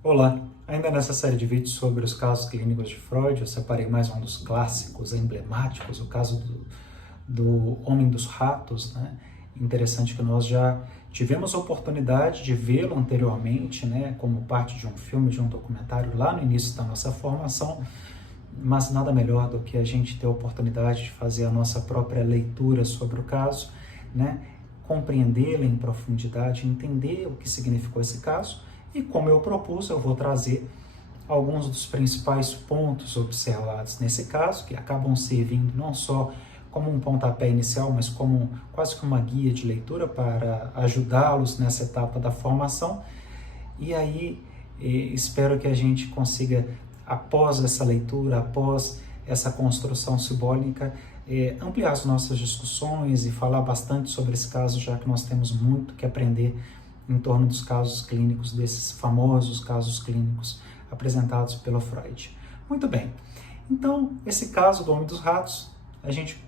Olá! Ainda nessa série de vídeos sobre os casos clínicos de Freud, eu separei mais um dos clássicos, emblemáticos, o caso do Homem dos Ratos, né? Interessante que nós já tivemos a oportunidade de vê-lo anteriormente, né? Como parte de um filme, de um documentário, lá no início da nossa formação, mas nada melhor do que a gente ter a oportunidade de fazer a nossa própria leitura sobre o caso, né? Compreendê-lo em profundidade, entender o que significou esse caso. E como eu propus, eu vou trazer alguns dos principais pontos observados nesse caso, que acabam servindo não só como um pontapé inicial, mas como quase que uma guia de leitura para ajudá-los nessa etapa da formação. E aí espero que a gente consiga, após essa leitura, após essa construção simbólica, ampliar as nossas discussões e falar bastante sobre esse caso, já que nós temos muito que aprender em torno dos casos clínicos, desses famosos casos clínicos apresentados pelo Freud. Muito bem, então esse caso do Homem dos Ratos, a gente,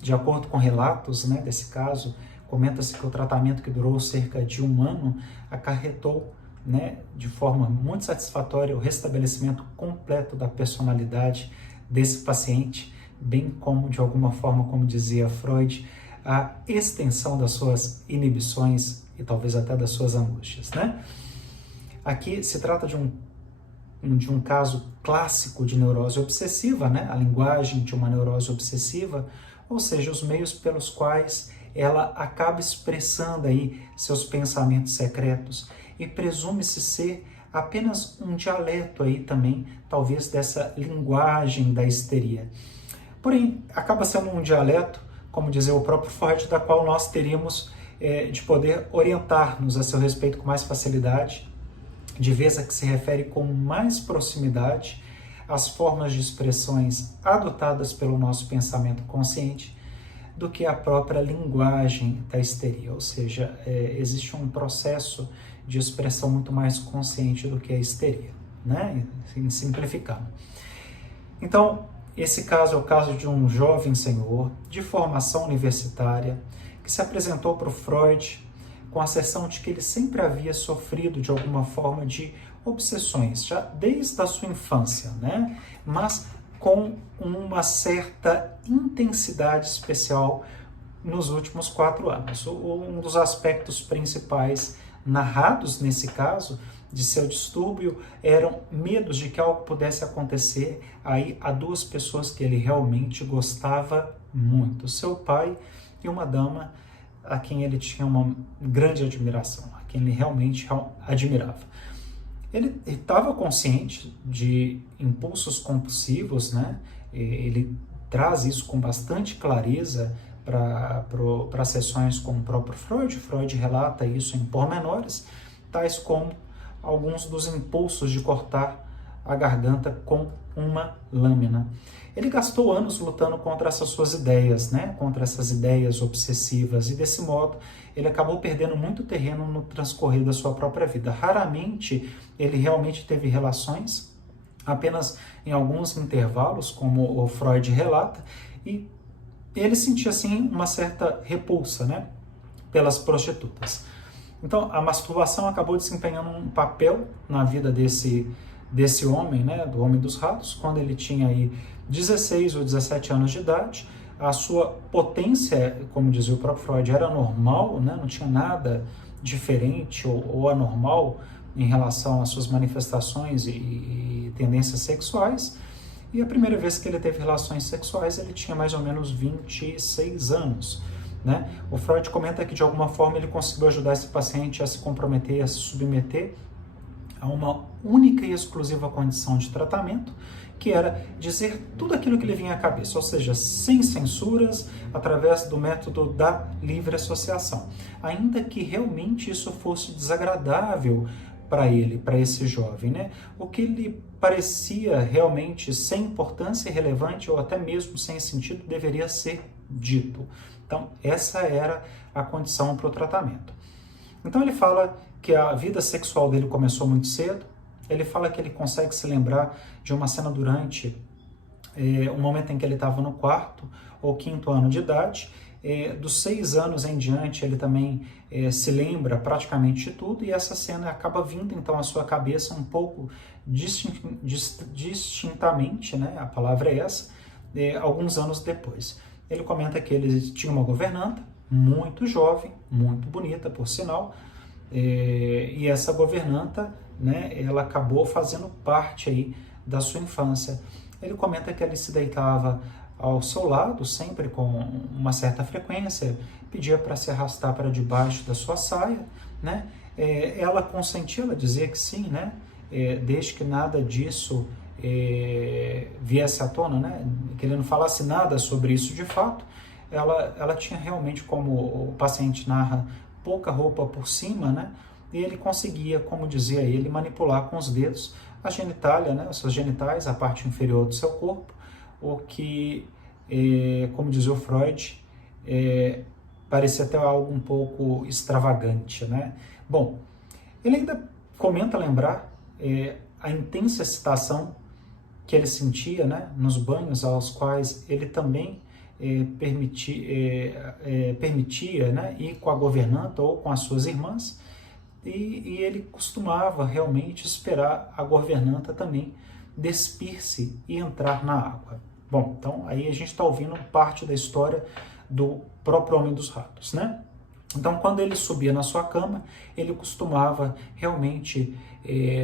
de acordo com relatos, né, desse caso, comenta-se que o tratamento que durou cerca de 1 ano acarretou, né, de forma muito satisfatória o restabelecimento completo da personalidade desse paciente, bem como, de alguma forma, como dizia Freud, a extensão das suas inibições e talvez até das suas angústias, né? Aqui se trata de um caso clássico de neurose obsessiva, né? A linguagem de uma neurose obsessiva, ou seja, os meios pelos quais ela acaba expressando aí seus pensamentos secretos, e presume-se ser apenas um dialeto aí também, talvez, dessa linguagem da histeria. Porém, acaba sendo um dialeto, como dizia o próprio Freud, da qual nós teríamos de poder orientar-nos a seu respeito com mais facilidade, de vez a que se refere com mais proximidade às formas de expressões adotadas pelo nosso pensamento consciente, do que a própria linguagem da histeria, ou seja, existe um processo de expressão muito mais consciente do que a histeria, né? Simplificando. Então, esse caso é o caso de um jovem senhor de formação universitária que se apresentou para o Freud com a asserção de que ele sempre havia sofrido de alguma forma de obsessões, já desde a sua infância, né? Mas com uma certa intensidade especial nos últimos 4 anos. Um dos aspectos principais narrados nesse caso de seu distúrbio eram medos de que algo pudesse acontecer aí a 2 pessoas que ele realmente gostava muito, seu pai e uma dama a quem ele tinha uma grande admiração, a quem ele realmente admirava. Ele estava consciente de impulsos compulsivos, né? Ele traz isso com bastante clareza para sessões com o próprio Freud. Freud relata isso em pormenores, tais como alguns dos impulsos de cortar a garganta com uma lâmina. Ele gastou anos lutando contra essas suas ideias, né? Contra essas ideias obsessivas, e desse modo ele acabou perdendo muito terreno no transcorrer da sua própria vida. Raramente ele realmente teve relações, apenas em alguns intervalos, como o Freud relata, e ele sentia assim uma certa repulsa, né, pelas prostitutas. Então a masturbação acabou desempenhando um papel na vida desse homem, né, do Homem dos Ratos, quando ele tinha aí 16 ou 17 anos de idade. A sua potência, como dizia o próprio Freud, era normal, né? Não tinha nada diferente ou anormal em relação às suas manifestações e tendências sexuais. E a primeira vez que ele teve relações sexuais, ele tinha mais ou menos 26 anos. Né? O Freud comenta que, de alguma forma, ele conseguiu ajudar esse paciente a se comprometer, a se submeter a uma única e exclusiva condição de tratamento, que era dizer tudo aquilo que lhe vinha à cabeça, ou seja, sem censuras, através do método da livre associação. Ainda que realmente isso fosse desagradável para ele, para esse jovem, né? O que lhe parecia realmente sem importância e relevante, ou até mesmo sem sentido, deveria ser dito. Então, essa era a condição para o tratamento. Então ele fala que a vida sexual dele começou muito cedo. Ele fala que ele consegue se lembrar de uma cena durante um momento em que ele estava no 4º ou 5º ano de idade, Dos 6 anos em diante, ele também se lembra praticamente de tudo, e essa cena acaba vindo então à sua cabeça um pouco distintamente, né? A palavra é essa, alguns anos depois. Ele comenta que ele tinha uma governanta muito jovem, muito bonita, por sinal, e essa governanta, né, ela acabou fazendo parte aí da sua infância. Ele comenta que ele se deitava ao seu lado, sempre com uma certa frequência, pedia para se arrastar para debaixo da sua saia, né? Ela consentia, ela dizia que sim, né? Desde que nada disso viesse à tona, né? Que ele não falasse nada sobre isso de fato. Ela tinha realmente, como o paciente narra, pouca roupa por cima, né? E ele conseguia, como dizia ele, manipular com os dedos a genitália, né? Os seus genitais, a parte inferior do seu corpo, o que, como dizia o Freud, parecia até algo um pouco extravagante, né? Bom, ele ainda comenta lembrar a intensa excitação que ele sentia, né, nos banhos aos quais ele também permitia, né, ir com a governanta ou com as suas irmãs, e ele costumava realmente esperar a governanta também despir-se e entrar na água. Bom, então aí a gente está ouvindo parte da história do próprio Homem dos Ratos, né? Então, quando ele subia na sua cama, ele costumava realmente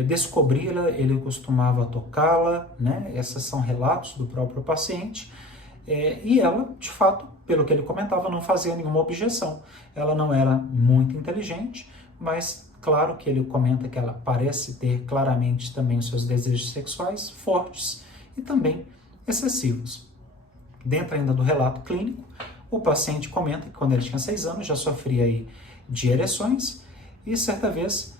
descobri-la, ele costumava tocá-la, né? Esses são relatos do próprio paciente, e ela, de fato, pelo que ele comentava, não fazia nenhuma objeção. Ela não era muito inteligente, mas claro que ele comenta que ela parece ter claramente também os seus desejos sexuais fortes e também excessivos. Dentro ainda do relato clínico, o paciente comenta que quando ele tinha 6 anos já sofria aí de ereções, e certa vez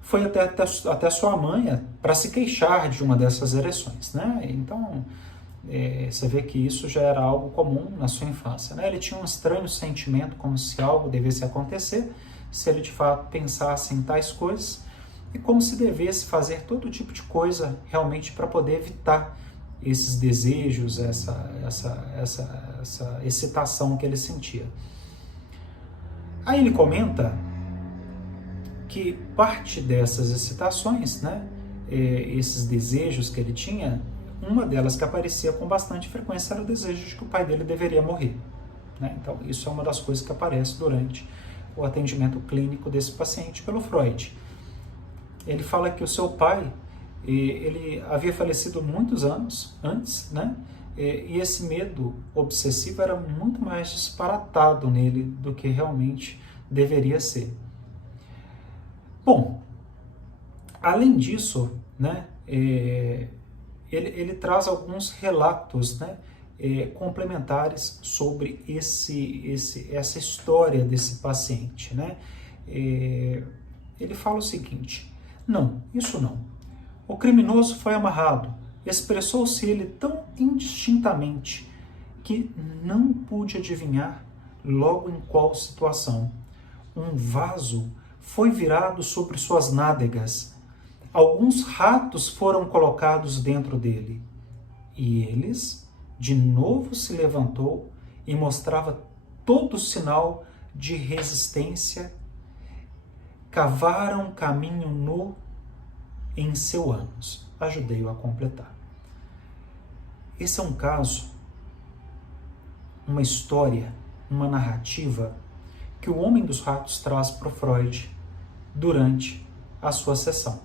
foi até sua mãe para se queixar de uma dessas ereções, né? Então, você vê que isso já era algo comum na sua infância, né? Ele tinha um estranho sentimento como se algo devesse acontecer, se ele de fato pensasse em tais coisas, e como se devesse fazer todo tipo de coisa realmente para poder evitar esses desejos, essa excitação que ele sentia. Aí ele comenta que parte dessas excitações, né, esses desejos que ele tinha, uma delas que aparecia com bastante frequência era o desejo de que o pai dele deveria morrer, né? Então isso é uma das coisas que aparece durante o atendimento clínico desse paciente pelo Freud. Ele fala que o seu pai, ele havia falecido muitos anos antes, né? E esse medo obsessivo era muito mais disparatado nele do que realmente deveria ser. Bom, além disso, né, ele traz alguns relatos, né, complementares sobre essa história desse paciente, né? Ele fala o seguinte: não, isso não. O criminoso foi amarrado, expressou-se ele tão indistintamente que não pude adivinhar logo em qual situação. Um vaso foi virado sobre suas nádegas. Alguns ratos foram colocados dentro dele. E eles, de novo se levantou e mostrava todo sinal de resistência. Cavaram caminho nu em seu ânus. Ajudei-o a completar. Esse é um caso, uma história, uma narrativa que o Homem dos Ratos traz para o Freud durante a sua sessão.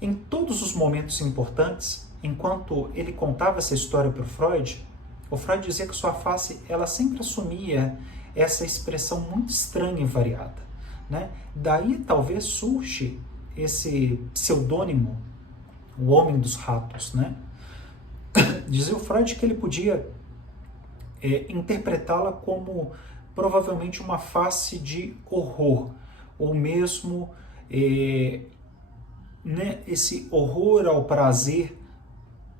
Em todos os momentos importantes, enquanto ele contava essa história para o Freud dizia que sua face ela sempre assumia essa expressão muito estranha e variada, né? Daí talvez surge esse pseudônimo, o Homem dos Ratos, né? Dizia o Freud que ele podia interpretá-la como provavelmente uma face de horror, ou mesmo né, esse horror ao prazer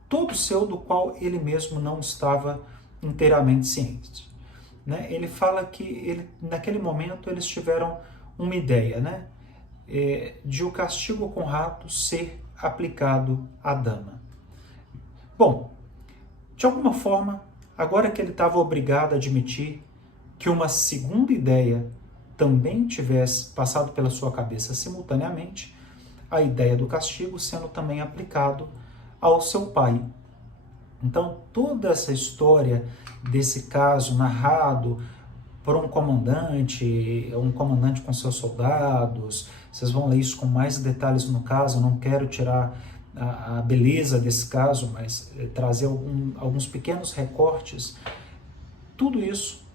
todo seu do qual ele mesmo não estava inteiramente ciente, né? Ele fala que naquele momento eles tiveram uma ideia, né, de o castigo com ratos ser aplicado à dama. Bom, de alguma forma, agora que ele estava obrigado a admitir que uma segunda ideia também tivesse passado pela sua cabeça simultaneamente, a ideia do castigo sendo também aplicado ao seu pai. Então, toda essa história desse caso narrado por um comandante com seus soldados, vocês vão ler isso com mais detalhes no caso, eu não quero tirar a beleza desse caso, mas trazer alguns pequenos recortes. Tudo isso,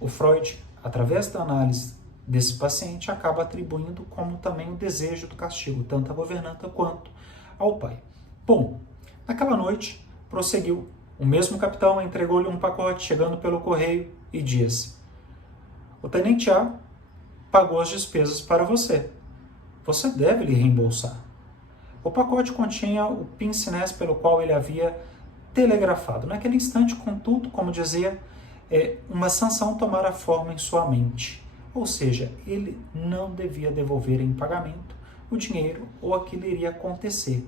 o Freud, através da análise desse paciente, acaba atribuindo como também o desejo do castigo, tanto à governanta quanto ao pai. Bom, naquela noite, prosseguiu. O mesmo capitão entregou-lhe um pacote chegando pelo correio e disse: o tenente A pagou as despesas para você. Você deve lhe reembolsar. O pacote continha o pince-nez pelo qual ele havia telegrafado. Naquele instante, contudo, como dizia, uma sanção tomara forma em sua mente. Ou seja, ele não devia devolver em pagamento o dinheiro ou aquilo iria acontecer.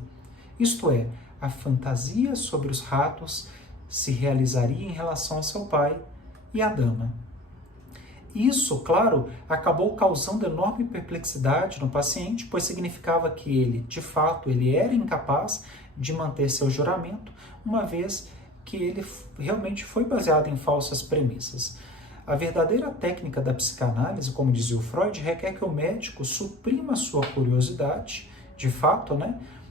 Isto é, a fantasia sobre os ratos se realizaria em relação a seu pai e à dama. Isso, claro, acabou causando enorme perplexidade no paciente, pois significava que ele, de fato, ele era incapaz de manter seu juramento, uma vez que ele realmente foi baseado em falsas premissas. A verdadeira técnica da psicanálise, como dizia o Freud, requer que o médico suprima sua curiosidade, de fato,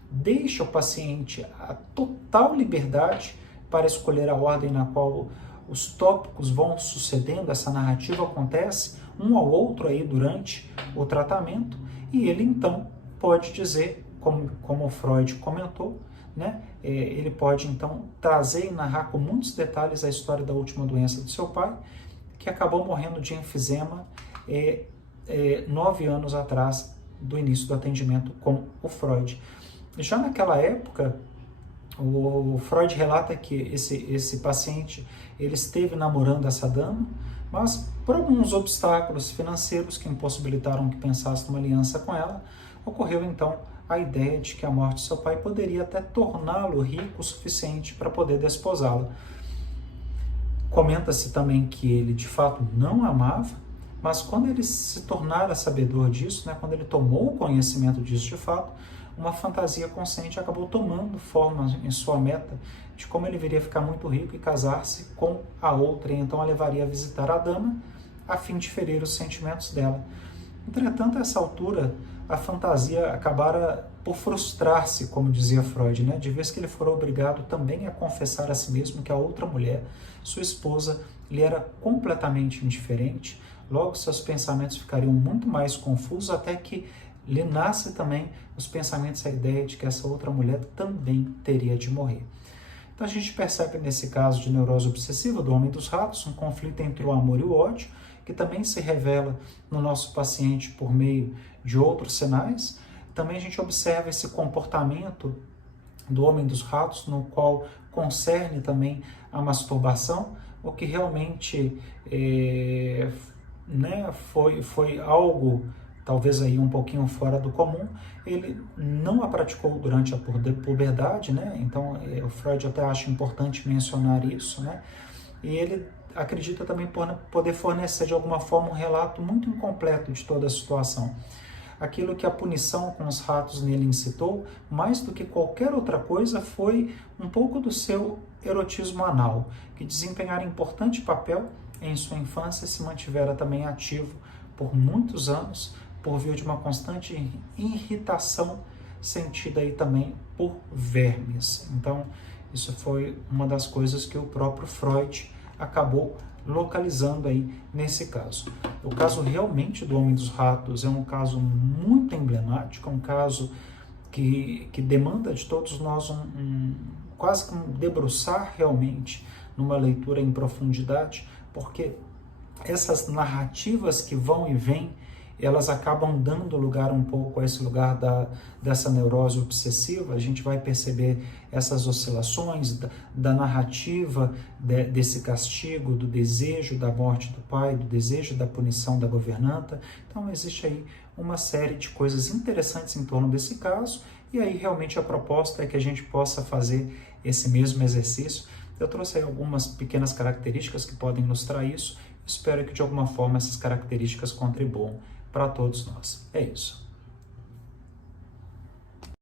deixa o paciente a total liberdade para escolher a ordem na qual os tópicos vão sucedendo, essa narrativa acontece um ao outro aí durante o tratamento, e ele então pode dizer, como o Freud comentou, ele pode então trazer e narrar com muitos detalhes a história da última doença do seu pai, que acabou morrendo de enfisema 9 anos atrás do início do atendimento com o Freud. Já naquela época, o Freud relata que esse paciente ele esteve namorando essa dama, mas por alguns obstáculos financeiros que impossibilitaram que pensasse numa aliança com ela, ocorreu então a ideia de que a morte de seu pai poderia até torná-lo rico o suficiente para poder desposá-la. Comenta-se também que ele de fato não a amava, mas quando ele se tornara sabedor disso, quando ele tomou conhecimento disso de fato, uma fantasia consciente acabou tomando forma em sua meta de como ele viria ficar muito rico e casar-se com a outra, e então a levaria a visitar a dama a fim de ferir os sentimentos dela. Entretanto, a essa altura, a fantasia acabara por frustrar-se, como dizia Freud, de vez que ele fora obrigado também a confessar a si mesmo que a outra mulher, sua esposa, lhe era completamente indiferente. Logo, seus pensamentos ficariam muito mais confusos, até que lhe nasce também os pensamentos, a ideia de que essa outra mulher também teria de morrer. Então a gente percebe nesse caso de neurose obsessiva do homem dos ratos, um conflito entre o amor e o ódio, que também se revela no nosso paciente por meio de outros sinais. Também a gente observa esse comportamento do homem dos ratos, no qual concerne também a masturbação, o que realmente foi algo talvez aí um pouquinho fora do comum. Ele não a praticou durante a puberdade, então o Freud até acha importante mencionar isso, e ele acredita também poder fornecer de alguma forma um relato muito incompleto de toda a situação. Aquilo que a punição com os ratos nele incitou, mais do que qualquer outra coisa, foi um pouco do seu erotismo anal, que desempenhara importante papel em sua infância e se mantivera também ativo por muitos anos, por via de uma constante irritação sentida aí também por vermes. Então, isso foi uma das coisas que o próprio Freud acabou localizando aí nesse caso. O caso realmente do Homem dos Ratos é um caso muito emblemático, um caso que demanda de todos nós quase que um debruçar realmente numa leitura em profundidade, porque essas narrativas que vão e vêm, elas acabam dando lugar um pouco a esse lugar dessa neurose obsessiva. A gente vai perceber essas oscilações da narrativa desse castigo, do desejo da morte do pai, do desejo da punição da governanta. Então existe aí uma série de coisas interessantes em torno desse caso, e aí realmente a proposta é que a gente possa fazer esse mesmo exercício Eu trouxe aí algumas pequenas características que podem ilustrar isso. Espero que de alguma forma essas características contribuam para todos nós. É isso.